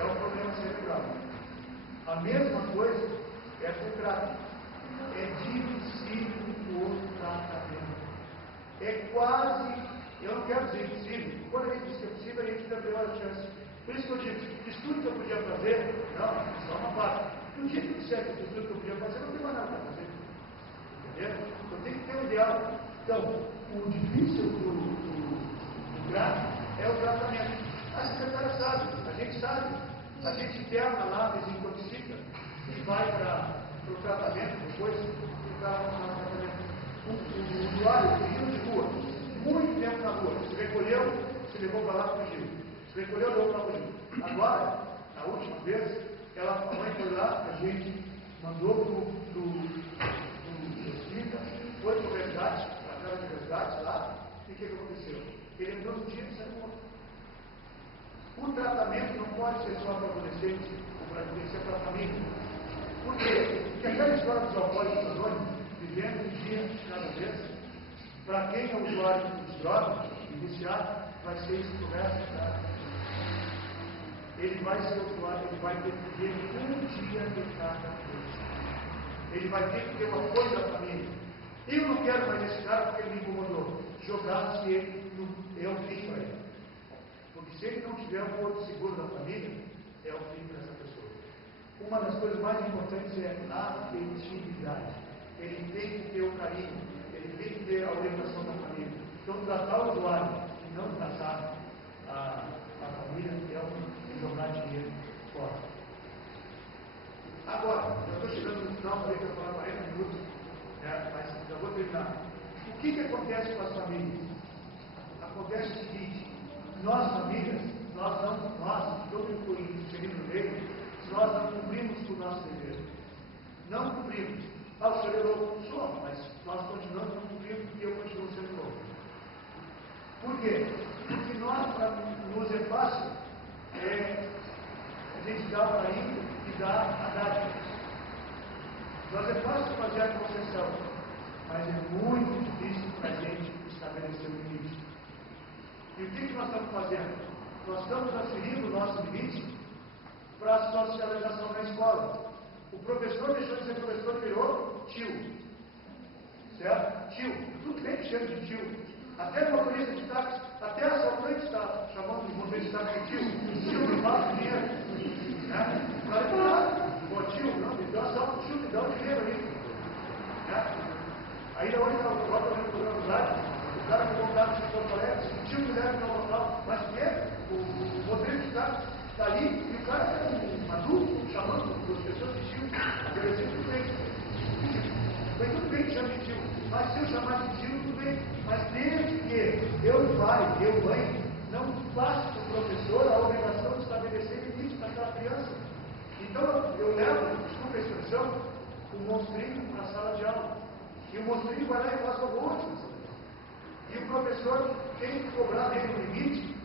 é o problema cerebral. A mesma coisa é com o trato. É difícil o tratamento. É quase, eu não quero dizer impossível. Quando a gente diz que é possível, a gente dá a primeira chance. Por isso que eu digo, isso tudo que eu podia fazer, não, só uma parte. No dia que eu disser que tudo que eu podia fazer, não tem mais nada para fazer. Entendeu? Eu tenho que ter um ideal. Então, o difícil do grave é o tratamento. A secretária sabe, a gente sabe. A gente interna lá, desintoxica e vai para o tratamento, depois o carro não faz tratamento. O usuário fugiu de rua, muito tempo na rua, se recolheu, se levou para lá, fugiu. Se recolheu, levou para lá, fugiu. Agora, a última vez, a mãe foi lá, a gente mandou para o hospital, foi para o resgate, para a casa de resgate lá, e o que aconteceu? Ele entrou no dia e saiu morto. O tratamento não pode ser só para adolescentes, ou para adolescentes, para a família. Por quê? Porque aquela história dos alcoólicos anônimos, vivendo um dia de cada vez, para quem é usuário de drogas, iniciado, vai ser isso que começa, tá? Ele vai ser usuário, ele vai ter que viver um dia de cada vez. Ele vai ter que ter o apoio da família. Eu não quero mais esse cara porque ele me incomodou. Jogar-se ele é o fim para ele. Porque se ele não tiver um porto seguro da família, é o fim para essa pessoa. Uma das coisas mais importantes é a afetividade. Ele tem que ter o carinho, ele tem que ter a orientação da família. Então, tratar o usuário e não tratar a família é jogar dinheiro fora. Agora, já estou chegando no final, falei que eu falar 40 minutos, mas já vou terminar. O que acontece com as famílias? Acontece o seguinte: nós, famílias, todo mundo inserido no meio, nós não cumprimos com o nosso dever. Não cumprimos. O senhor é louco? Sou, mas nós continuamos não cumprindo porque eu continuo sendo louco. Por quê? Porque nós, para nos é fácil, a gente dá o carinho e dá a dádiva. Nós é fácil fazer a concessão, mas é muito difícil para a gente estabelecer o limite. E o que nós estamos fazendo? Nós estamos transferindo o nosso limite para a socialização na escola. O professor deixou de ser professor e virou tio. Certo? Tio. Tudo bem que chama de tio. Até o motorista de táxi, até a sua frente está chamando de motorista de táxi de tio. Tio me passa o dinheiro. Claro que não. Pô, tio, não, me dá só o tio, me dá o dinheiro ali. Aí hoje eu volto no programa do rádio, o cara que contato de Porto Alegre, o tio me leva para o local. Mas o quê? O motorista de táxi está ali e o cara é um adulto chamando as pessoas de tio. Oferecendo tudo bem. Tudo bem que chame de tio. Mas se eu chamar de tio, tudo bem. Mas desde que eu, pai, eu, mãe, não faço para o professor a obrigação de estabelecer limites para aquela criança. Então eu levo, desculpa a expressão, o monstrinho para a sala de aula. E o monstrinho vai lá e faz o monte. E o professor tem que cobrar dele um limite,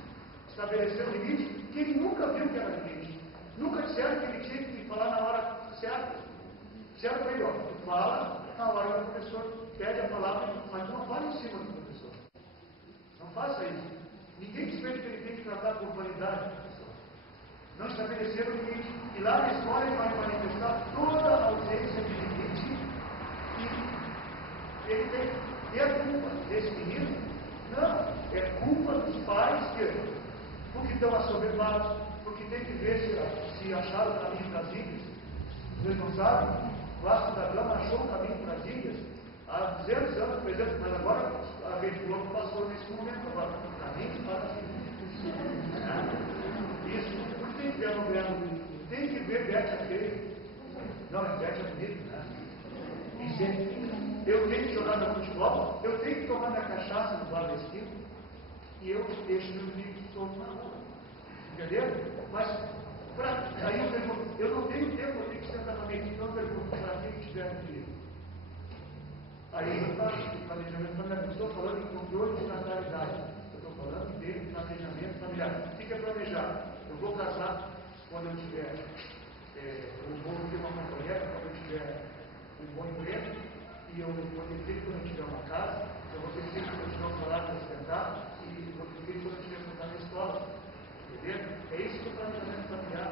estabelecer um limite, que ele nunca viu que era limite. Nunca disseram que ele tinha que falar na hora certa. Disseram para ele, ó, tu fala na hora que o professor pede a palavra, mas não fala em cima do professor. Não faça isso. Ninguém espera que ele tem que tratar com humanidade do professor. Não estabelecer o limite. E lá na escola ele vai manifestar toda a ausência de limite e ele tem. E a culpa desse menino? Não, é culpa dos pais porque estão assoberbados, porque tem que ver se acharam o caminho para as ilhas. Vocês não sabem? Vasco da Gama achou o caminho para as ilhas há 200 anos, por exemplo, mas agora a Rede Globo passou nesse momento, agora o caminho para as ilhas. Isso, porque tem que ver a novela, tem que ver Bete a Feia. Não, Bete é bonito, né? Eu tenho que jogar no futebol, eu tenho que tomar minha cachaça no bar da esquina e eu deixo meus livros todos na rua. Entendeu? Mas, aí eu pergunto, eu não tenho tempo, eu tenho que sentar na mesa, então eu pergunto, para quem tiver um filho? Aí eu faço o planejamento familiar, não estou falando em controle de natalidade, eu estou falando de planejamento familiar. O que é planejar? Eu vou casar quando eu tiver, eu vou ter uma companheira quando eu tiver um bom emprego, e eu vou ter filho quando eu tiver uma casa, eu vou ter filho quando eu tiver um salário para sustentar, e vou ter filho quando eu tiver que estar na escola. Entendeu? É isso que é o planejamento familiar.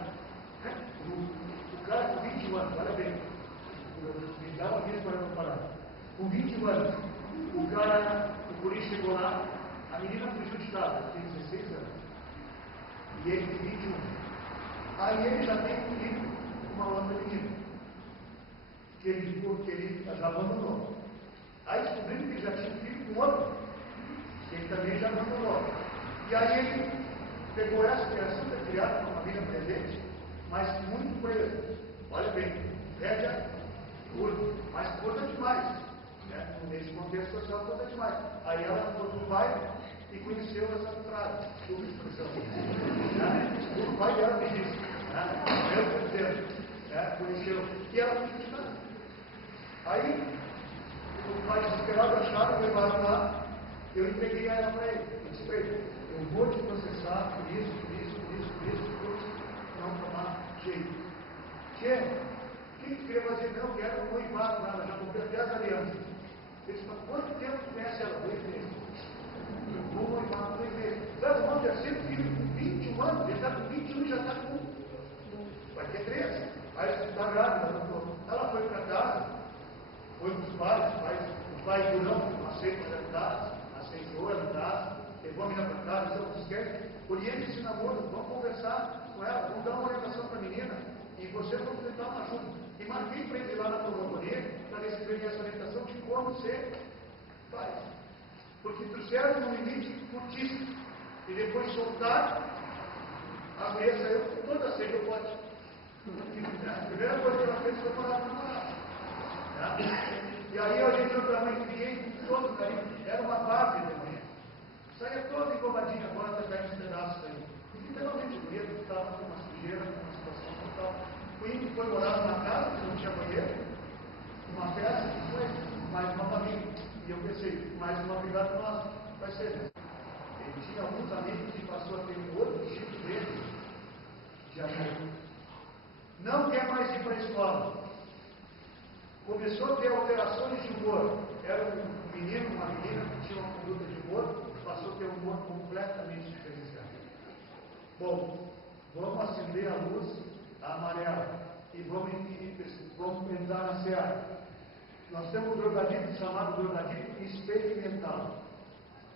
21 anos. O guri chegou lá, a menina prejudicada, tem 16 anos. E ele tem 21. Aí ele já tem um filho com uma outra menina. Que ele já abandonou. Aí descobrindo que ele já tinha um filho com outro. Que ele também já abandonou. E aí ele pegou essa criação, foi criada com uma família presente, mas muito presa. Olha bem, rédea curta, mas curta demais. Né? Nesse contexto social, curta demais. Aí ela foi para o pai e conheceu essa frase, desculpa a expressão. O pai dela me disse, eu estou dizendo, conheceu, e ela foi criticada. Aí, o pai desesperado acharam, levaram lá, eu entreguei ela para ele. Eu disse para ele, eu vou te processar por isso, não tomar jeito. O que queria fazer? Não, quero noivar com ela, já comprei até as alianças. Ele disse, mas quanto tempo tu conhece ela? 2 meses. Eu vou noivar com 2 meses. Vai arrumar um terceiro filho com 21 anos, ele está com 21 e já está com... Vai ter 13. Aí ele está grávida, ela foi para casa, foi para os pais, o pai durão, não aceita as amizades, aceitou as amizades, levou a menina para casa, então vocês querem? Oriente esse namoro, vamos conversar com ela, vamos dar uma orientação para a menina e vocês vão tentar uma ajuda. E marquei para ele lá na promotoria para receber essa orientação de como você faz. Porque trouxeram um limite curtíssimo e depois soltar, a mulher saiu com toda a sede ao pote. A primeira coisa que ela fez foi falar com ela. E aí a gente para a mãe, criei com todo carinho, era uma base de manhã. Saía toda engobadinha, agora está caindo uns pedaços aí. E literalmente o medo estava com uma sujeira, com uma situação total. O índio foi morar numa casa que não tinha banheiro, uma festa, foi mais uma família. E eu pensei, mais uma brigada nossa, vai ser. Ele tinha alguns amigos e passou a ter um outro tipo de amor. Não quer mais ir para a escola. Começou a ter alterações de humor. Era um menino, uma menina que tinha uma conduta de humor, passou a ter um humor completamente diferenciado. Bom, vamos acender a luz amarela e vamos entrar na seara. Nós temos um drogadito chamado drogadito experimental.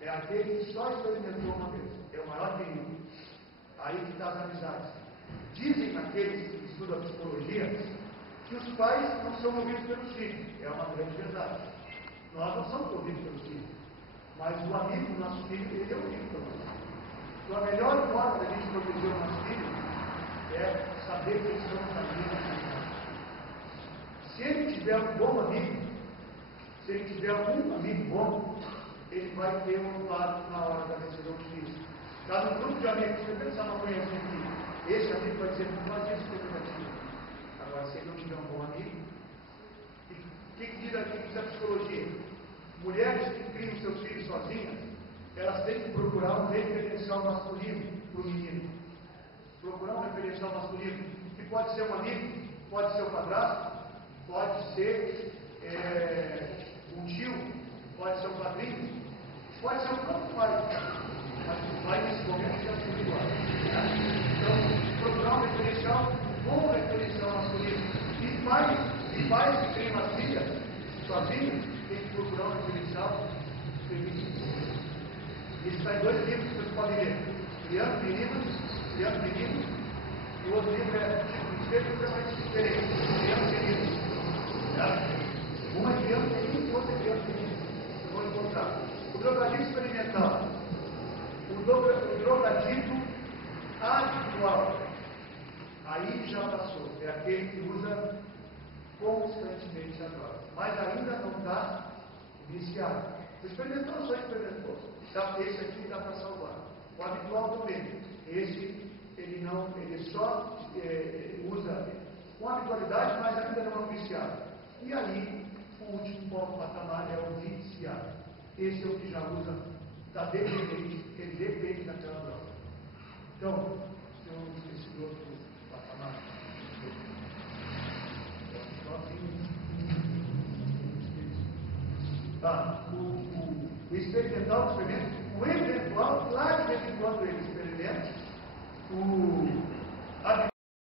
É aquele que só experimentou uma vez. É o maior perigo. Aí que está as amizades. Dizem aqueles que estudam psicologia que os pais não são ouvidos pelos filhos. É uma grande verdade. Nós não somos ouvidos pelos filhos. Mas o amigo do nosso filho, ele é ouvido por nós. Então a melhor forma da gente proteger o nosso filho é saber que eles estão caminhando. Se ele tiver um bom amigo, se ele tiver um amigo bom, ele vai ter um impacto na hora da decisão difícil. Está no grupo de amigos, você pensar uma coisa aqui, esse amigo vai dizer, faz isso que eu negativo. Agora, se ele não tiver um bom amigo, o que diz a psicologia? Mulheres que criam seus filhos sozinhas, elas têm que procurar um referencial masculino para o menino. Procurar um referencial masculino, que pode ser um amigo, pode ser o padrasto, pode ser um tio, pode ser um padrinho, pode ser o próprio pai. Mas o pai nesse momento já tem igual. Então, procurar um referencial, um bom referencial masculino. E pais que criam as filhas sozinhos, tem que procurar um referencial feminino. Isso está em 2 livros que vocês podem ler. Criando meninos, e o outro livro é extremamente diferente. Criando meninos. Uma é criando meninos e outra é criando meninos. Eu vou encontrar. O drogadito experimental. O drogadito habitual. Aí já passou. É aquele que usa constantemente a droga. Mas ainda não está viciado. O experimental só experimentou. Esse aqui dá para salvar. O habitual também. Esse, ele só usa com habitualidade, mas ainda não é um viciado. E aí, o último patamar é o viciado. Esse é o que já usa, está dependente, ele depende daquela droga. Então, se eu esqueci do outro patamar, o experimental experimenta, o eventual, lá de vez em quando ele experimenta,